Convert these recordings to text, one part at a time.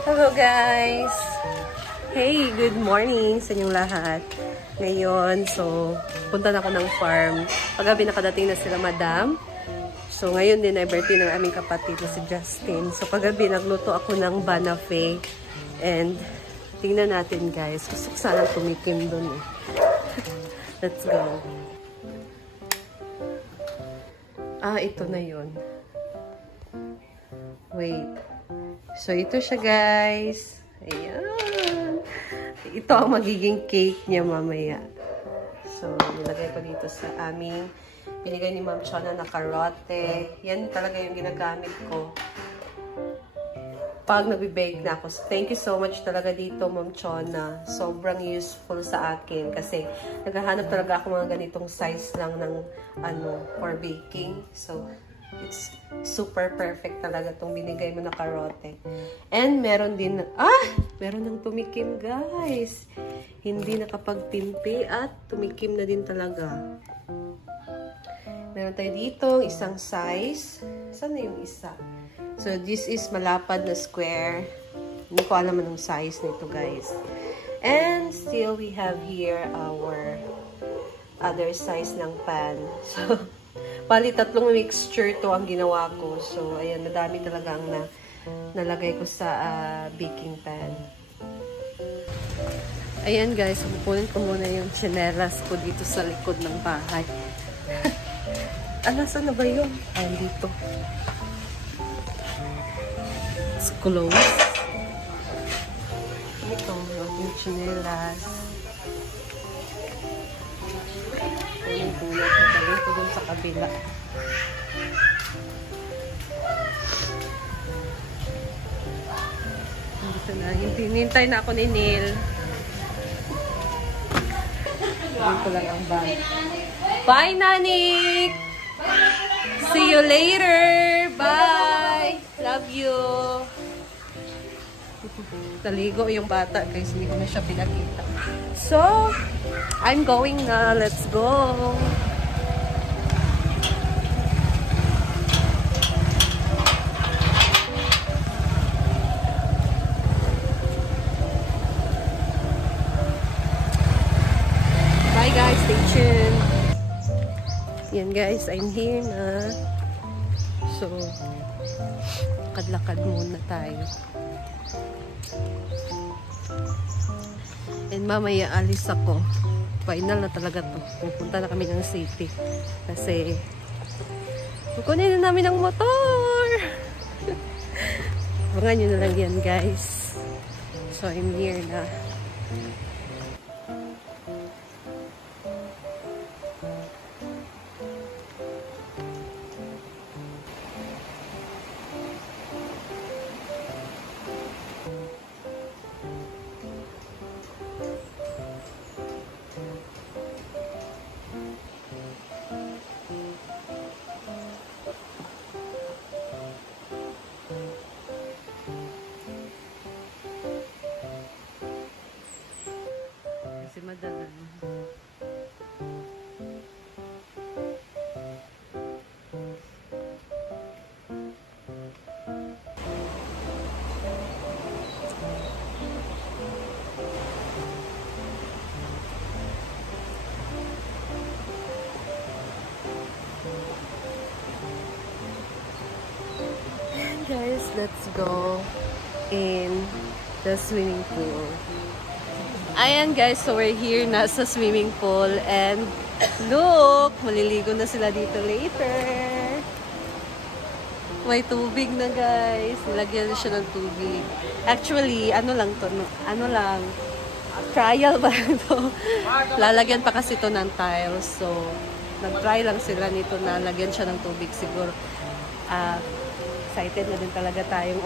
Hello guys! Hey, good morning sa inyong lahat. Ngayon, punta na ako ng farm. Paggabi nakadating na sila madam. So ngayon din ay birthday ng aming kapatid na si Justin. So paggabi nagluto ako ng banafe. And tingnan natin guys. Gusto ko sana tumikim dun eh. Let's go. Ito na yun. Wait. So, ito siya, guys. Ayan. Ito ang magiging cake niya mamaya. So, nilagay ko dito sa aming binigay ni Ma'am Chona na karote. Yan talaga yung ginagamit ko pag nagbe-bake na ako. So, thank you so much talaga dito, Ma'am Chona. Sobrang useful sa akin kasi naghahanap talaga ako mga ganitong size lang ng for baking. So, it's super perfect talaga itong binigay mo na karote. And meron din, meron ng tumikim guys. Hindi nakapagtimpi at tumikim na din talaga. Meron tayo dito isang size. Saan na yung isa? So this is malapad na square. Hindi ko alam anong size nito guys. And still we have here our other size ng pan. So bali, tatlong mixture to ang ginawa ko. So, ayan, madami talaga ang nalagay ko sa baking pan. Ayan guys, pupunin ko muna yung tsinelas ko dito sa likod ng bahay. Saan na ba yun? Ayan, dito. It's close. Ito, yung tsinelas. Ayan, ito dun sa kabila. Dito na. Hinintay na ako ni Neil. Dito lang ang bag. Bye, Nanik! See you later! Bye! Love you! Naligo yung bata guys. Hindi ko na siya pinakita. So, I'm going na. Let's go! Bye guys, stay tuned. Yan guys, I'm here na. So, lakad-lakad muna tayo. And mamaya alis ako. Final na talaga to. Pupunta na kami ng city. Kasi, kukunin na namin ang motor. Abangan nyo na lang yan guys. So, I'm here na. Kasi madalang. Guys, let's go in the swimming pool. Ayan guys, so we're here na sa swimming pool and look, maliligo na sila dito later. May tubig na guys. Nilagyan na siya ng tubig. Actually, trial ba ito? Lalagyan pa kasi ito ng tiles. So, nag-try lang sila nito na lagyan siya ng tubig. Siguro, excited na din talaga tayong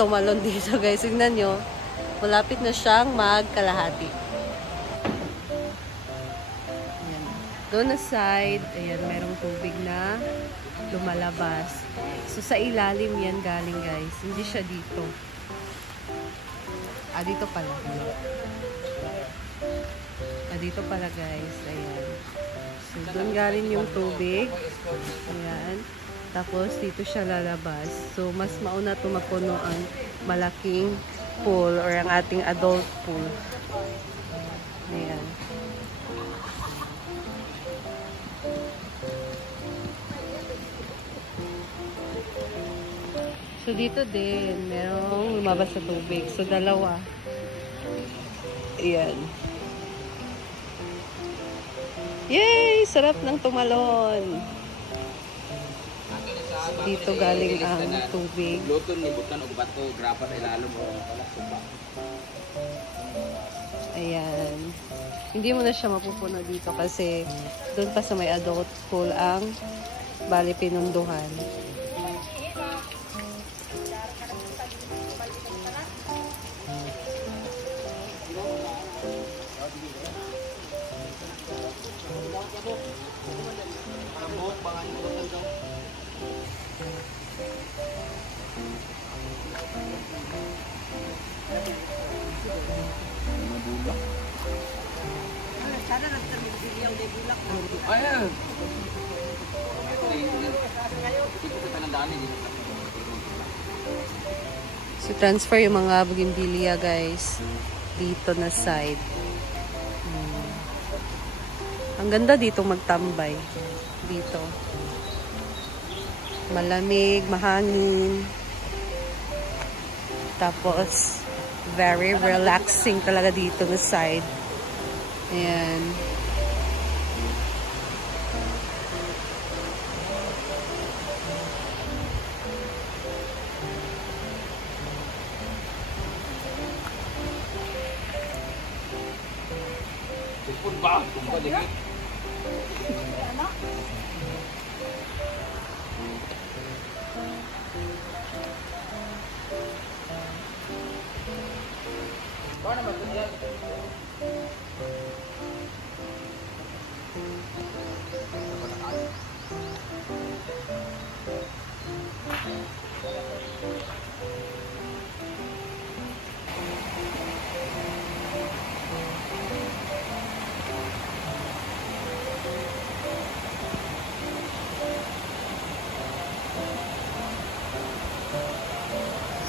tumalon dito guys. Tignan nyo, malapit na siyang magkalahati. Ayan. Doon na side, ayan, mayroong tubig na lumalabas. So sa ilalim yan galing guys. Hindi siya dito. Dito pala. Dito pala guys. Ayan. So doon galing yung tubig. Ayan. Tapos, dito siya lalabas. So, mas mauna tumapuno ang malaking pool or ang ating adult pool. Ayan. So, dito din, merong lumabas sa tubig. So, dalawa. Ayan. Yay! Sarap ng tumalon. Dito galing ang tubig. Luton ni butan og bato, grapa sa ilalom o wala suba. Ayan. Hindi mo na siya mapupuno dito kasi doon pa sa may adult pool ang bali pinunduhan. Ayan. So, transfer yung mga bougainvillea, guys. Dito na side. Ang ganda dito magtambay. Dito. Malamig, mahangin. Tapos, very relaxing talaga dito na side. Ayan. Pun ba? Tumba dito. Paano matulog?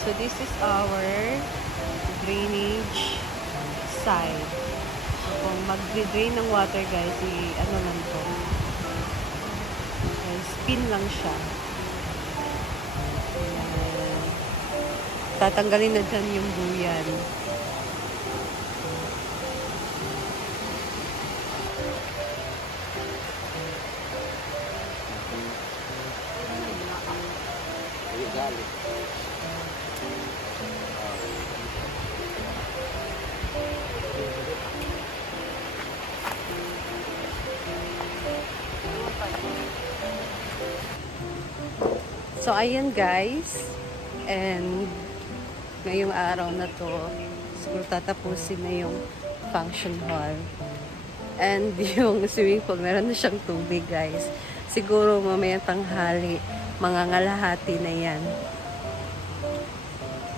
So this is our drainage side. So kung mag-drain ng water, guys, ano lang to. Spin lang siya. Ayan. Tatanggalin na dyan yung buyan. So, ayan guys. And ngayong araw na to, siguro tatapusin na yung function hall. And yung swimming pool, meron na siyang tubig, guys. Siguro mamaya tanghali, mangangalahati na yan.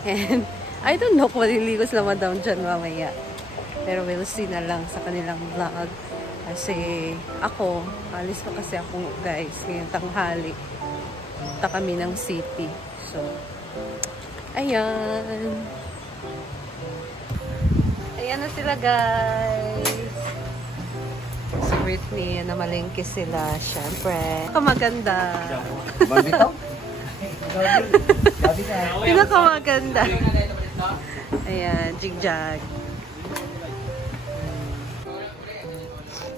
And I don't know kung maliligo sila Madam dyan mamaya. Pero we'll see na lang sa kanilang vlog. Kasi ako, alis pa kasi ako, guys, ngayong tanghali. Punta kami ng city. So, ayan. Ayan na sila, guys. Si Britney, namalengke sila, syempre. Pinakamaganda. Pinakamaganda. Ayan, jigjag.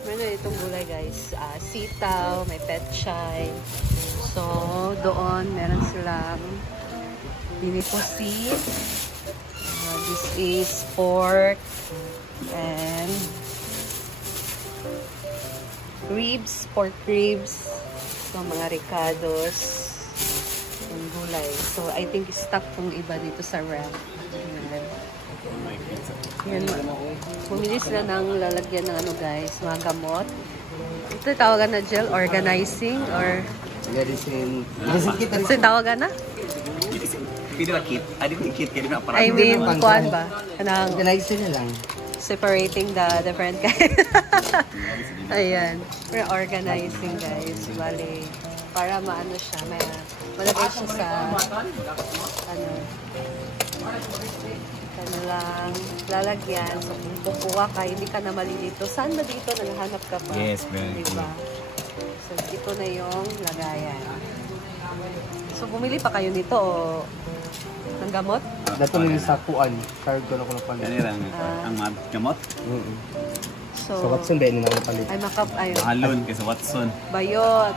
Meron itong gulay, guys. Sitaw, may petchay. So, doon, meron silang binipusit. This is pork and ribs, pork ribs. So, mga ricados and gulay. So, I think stock tong iba dito sa ref. Yan. Bumili sila ng lalagyan ng ano, guys, mga gamot. Ito tawagan na gel, organizing or Medicine. so tawagan na? Pili na kit. Adi ko kit kaya na para. I mean, kuan ba? Kanang Organizer na lang. separating the different guys. Ayan. We're organizing, guys. Bali, para maano siya, malagay siya sa ano, walang lalagyan. So, kung kukuha ka, hindi ka na malilito. Saan ba dito? Naghahanap ka pa? Yes, very diba? So, ito na yung lagayan. So, bumili pa kayo nito o ng gamot? Dato nila sa kuan. Cargo na ko na palit. Yan lang. Ang gamot. So, Watson ba yun na palit? Ay, Mahalon kaysa Watson. bayot.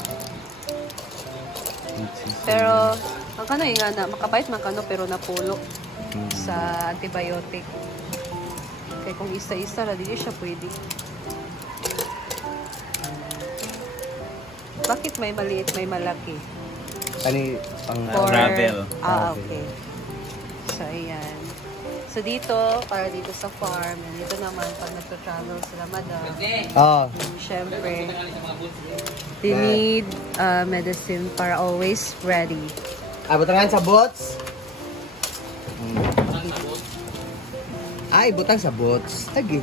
Pero, ang kano yung nga, makapait man kano, pero napulo sa antibiotic. Kaya kung isa-isa, hindi siya pwede. Bakit may maliit, may malaki? Ani, pang Travel. Okay. So, ayan. So, dito, para dito sa farm, dito naman, pag nagtra-travel sila, madam, syempre, they need medicine para always ready. butangan sa bots. Ay, butang sa bots. Lagi.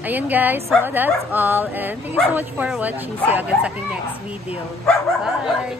Ayan guys, so that's all. And thank you so much for watching. See you again sa aking next video. Bye!